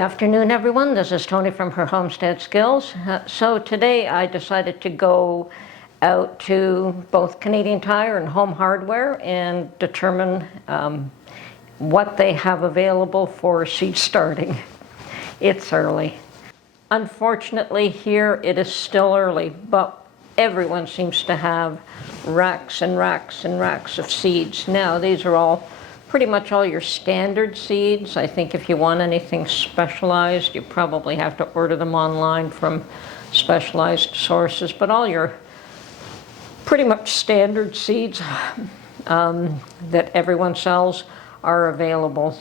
afternoon, everyone. This is Tony from her Homestead Skills. So today I decided to go out to both Canadian Tire and Home Hardware and determine what they have available for seed starting. It's early. Unfortunately, here it is still early, but everyone seems to have racks and racks and racks of seeds. Now, these are all pretty much all your standard seeds. I think if you want anything specialized, you probably have to order them online from specialized sources, but all your pretty much standard seeds that everyone sells are available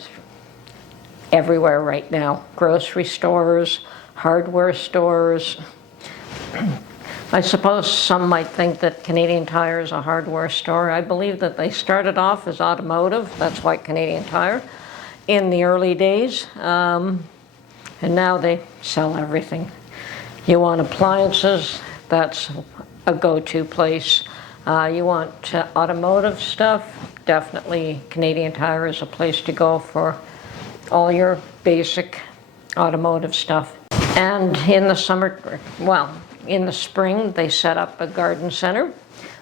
everywhere right now. Grocery stores, hardware stores. I suppose some might think that Canadian Tire is a hardware store. I believe that they started off as automotive, that's why Canadian Tire, in the early days. And now they sell everything. You want appliances, that's a go-to place. You want automotive stuff, definitely Canadian Tire is a place to go for all your basic automotive stuff. And in the summer, well, in the spring, they set up a garden center.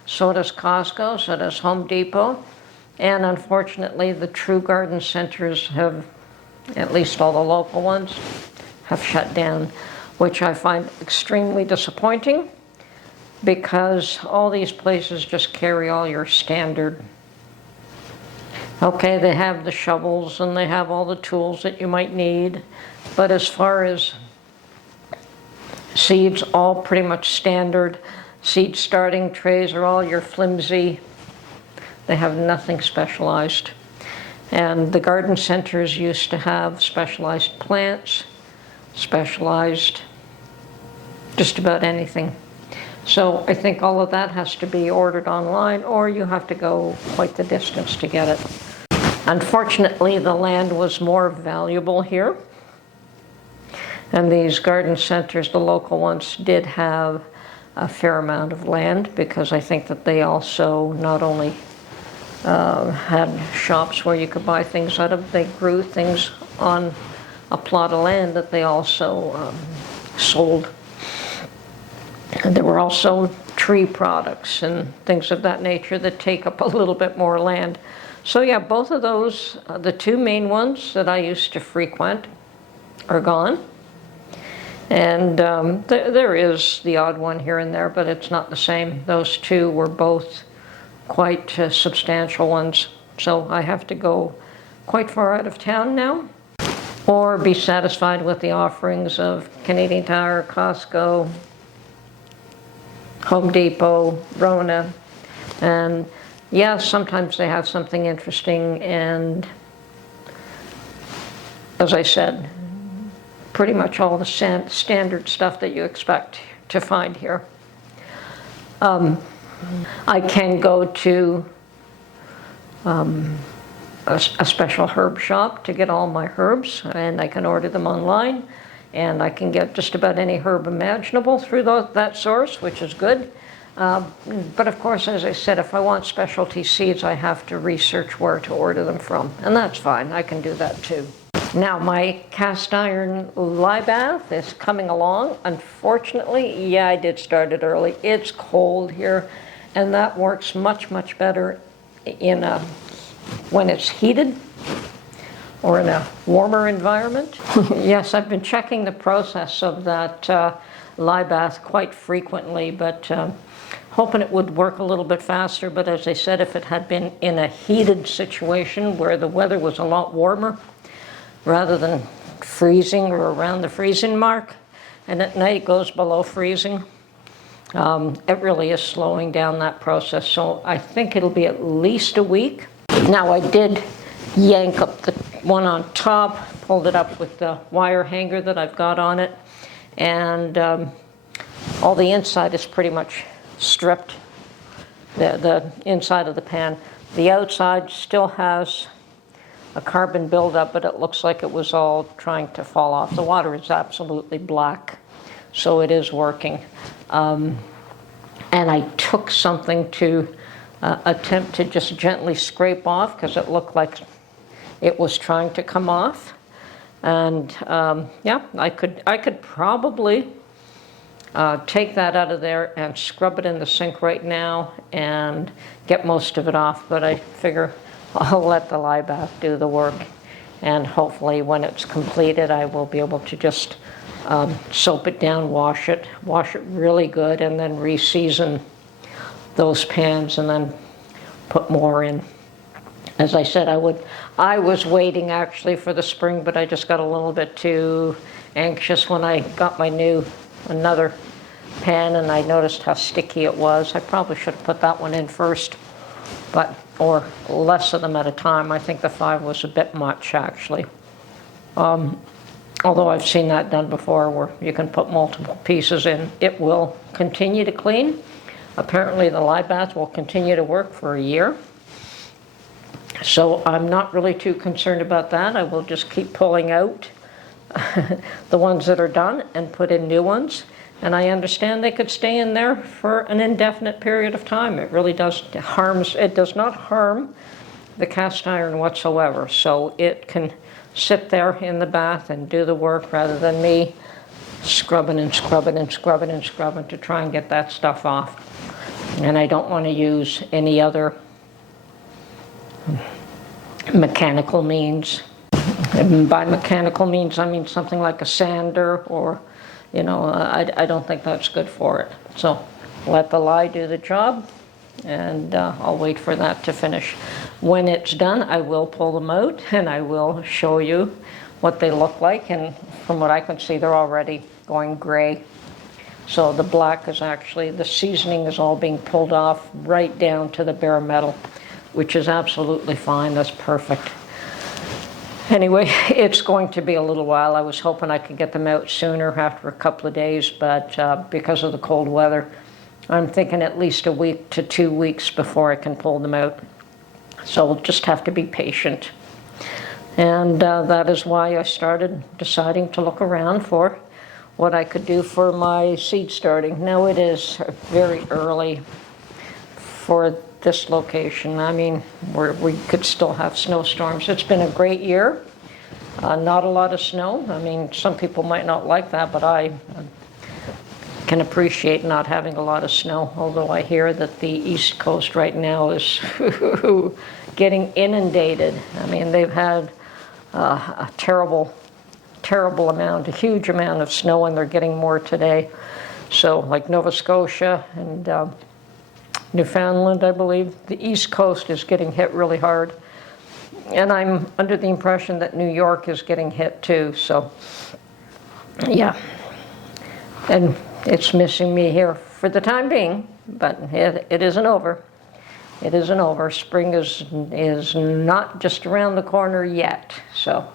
So does Costco, so does Home Depot. And unfortunately, the true garden centers have, at least all the local ones, have shut down, which I find extremely disappointing because all these places just carry all your standard. Okay, they have the shovels and they have all the tools that you might need, but as far as seeds, all pretty much standard. Seed starting trays are all your flimsy. They have nothing specialized. And the garden centers used to have specialized plants, specialized just about anything. So I think all of that has to be ordered online, or you have to go quite the distance to get it. Unfortunately, the land was more valuable here. And these garden centers, the local ones, did have a fair amount of land because I think that they also not only had shops where you could buy things out of, they grew things on a plot of land that they also sold. And there were also tree products and things of that nature that take up a little bit more land. So yeah, both of those, the two main ones that I used to frequent, are gone. And there is the odd one here and there, but it's not the same. Those two were both quite substantial ones. So I have to go quite far out of town now, or be satisfied with the offerings of Canadian Tire, Costco, Home Depot, Rona. And yeah, sometimes they have something interesting, and as I said, pretty much all the standard stuff that you expect to find here. I can go to a special herb shop to get all my herbs, and I can order them online, and I can get just about any herb imaginable through that source, which is good. But of course, as I said, if I want specialty seeds, I have to research where to order them from, and that's fine. I can do that too. Now, my cast iron lye bath is coming along. Unfortunately, yeah, I did start it early. It's cold here, and that works much, much better when it's heated or in a warmer environment. Yes, I've been checking the process of that lye bath quite frequently, but hoping it would work a little bit faster. But as I said, if it had been in a heated situation where the weather was a lot warmer, rather than freezing or around the freezing mark, and at night it goes below freezing, it really is slowing down that process. So I think it'll be at least a week. Now, I did yank up the one on top, pulled it up with the wire hanger that I've got on it, and all the inside is pretty much stripped, the inside of the pan. The outside still has a carbon buildup, but it looks like it was all trying to fall off. The water is absolutely black, so it is working. And I took something to attempt to just gently scrape off because it looked like it was trying to come off. And yeah, I could probably take that out of there and scrub it in the sink right now and get most of it off, but I figure I'll let the lye bath do the work, and hopefully when it's completed I will be able to just soap it down, wash it really good, and then re-season those pans and then put more in. As I said, I was waiting actually for the spring, but I just got a little bit too anxious when I got my another pan, and I noticed how sticky it was. I probably should have put that one in first, or less of them at a time. I think the 5 was a bit much actually. Although I've seen that done before where you can put multiple pieces in. It will continue to clean. Apparently the lye bath will continue to work for a year. So I'm not really too concerned about that. I will just keep pulling out the ones that are done and put in new ones. And I understand they could stay in there for an indefinite period of time. It really does not harm the cast iron whatsoever. So it can sit there in the bath and do the work rather than me scrubbing and scrubbing and scrubbing and scrubbing to try and get that stuff off. And I don't want to use any other mechanical means. And by mechanical means, I mean something like a sander, or, you know, I don't think that's good for it. So let the lye do the job, and I'll wait for that to finish. When it's done, I will pull them out and I will show you what they look like. And from what I can see, they're already going gray. So the black is actually, the seasoning is all being pulled off right down to the bare metal, which is absolutely fine. That's perfect. Anyway, it's going to be a little while. I was hoping I could get them out sooner, after a couple of days, but because of the cold weather, I'm thinking at least a week to 2 weeks before I can pull them out. So we'll just have to be patient. And that is why I started deciding to look around for what I could do for my seed starting. Now it is very early for this location. I mean, we could still have snowstorms. It's been a great year. Not a lot of snow. I mean, some people might not like that, but I can appreciate not having a lot of snow, although I hear that the East Coast right now is getting inundated. I mean, they've had a terrible amount, a huge amount of snow, and they're getting more today. So like Nova Scotia and Newfoundland, I believe, the East Coast is getting hit really hard. And I'm under the impression that New York is getting hit too, so yeah. And it's missing me here for the time being, but it isn't over. It isn't over. Spring is not just around the corner yet, so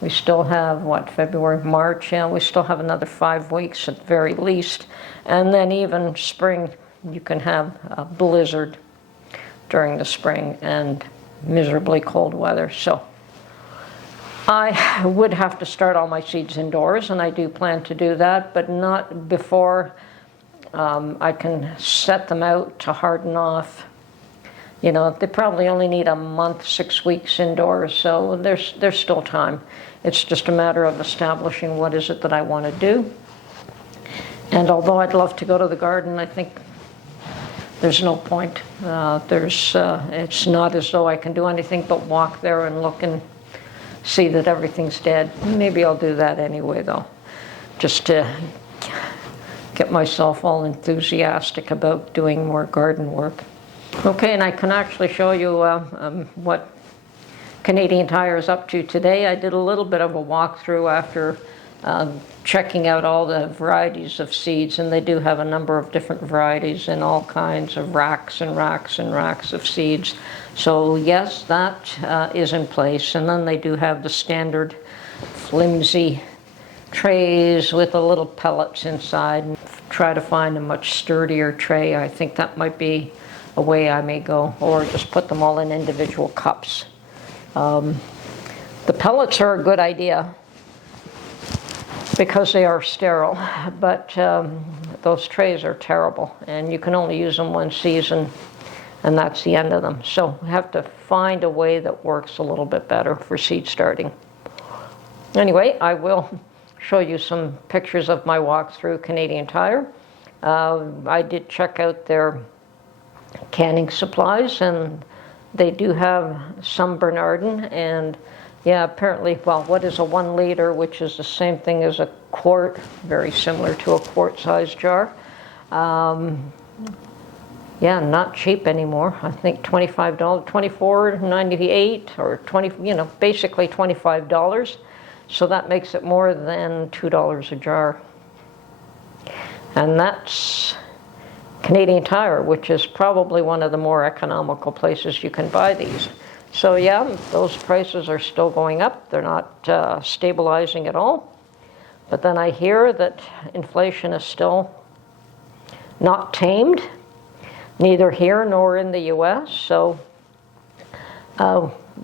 we still have, what, February, March? Yeah, we still have another 5 weeks at the very least. And then even spring, you can have a blizzard during the spring and miserably cold weather. So I would have to start all my seeds indoors, and I do plan to do that, but not before I can set them out to harden off. You know, they probably only need a month, 6 weeks indoors, so there's still time. It's just a matter of establishing what is it that I want to do. And although I'd love to go to the garden, I think there's no point. It's not as though I can do anything but walk there and look and see that everything's dead. Maybe I'll do that anyway, though, just to get myself all enthusiastic about doing more garden work. Okay, and I can actually show you what Canadian Tire is up to today. I did a little bit of a walkthrough after checking out all the varieties of seeds, and they do have a number of different varieties in all kinds of racks and racks and racks of seeds. So yes, that is in place. And then they do have the standard flimsy trays with the little pellets inside. And try to find a much sturdier tray. I think that might be a way I may go, or just put them all in individual cups. The pellets are a good idea because they are sterile, but those trays are terrible, and you can only use them one season, and that's the end of them. So we have to find a way that works a little bit better for seed starting. Anyway, I will show you some pictures of my walk through Canadian Tire. I did check out their canning supplies, and they do have some Bernardin, and yeah, apparently, well, what is a 1 liter, which is the same thing as a quart, very similar to a quart-sized jar. Yeah, not cheap anymore. I think $25, $24.98 or 20, you know, basically $25. So that makes it more than $2 a jar. And that's Canadian Tire, which is probably one of the more economical places you can buy these. So yeah, those prices are still going up. They're not stabilizing at all. But then I hear that inflation is still not tamed, neither here nor in the US. So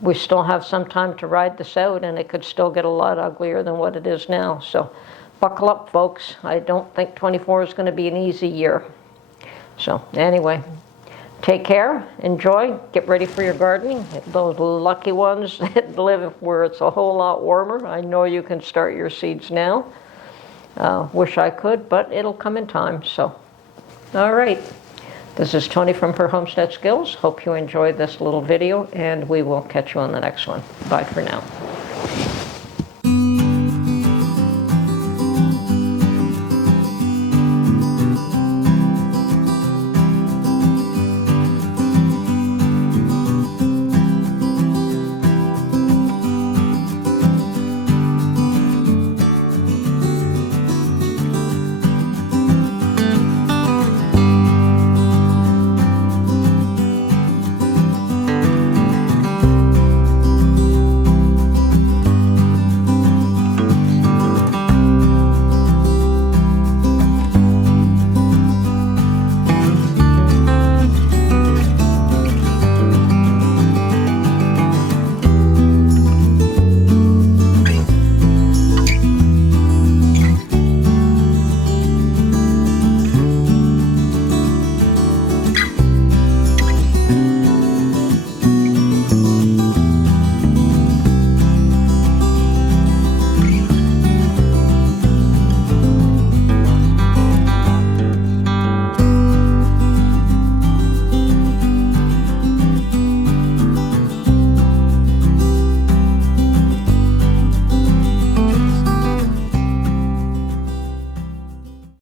we still have some time to ride this out, and it could still get a lot uglier than what it is now. So buckle up, folks. I don't think 24 is going to be an easy year. So anyway, take care, enjoy, get ready for your gardening. Those lucky ones that live where it's a whole lot warmer, I know you can start your seeds now. Wish I could, but it'll come in time. So, all right. This is Tony from Her Homestead Skills. Hope you enjoyed this little video, and we will catch you on the next one. Bye for now.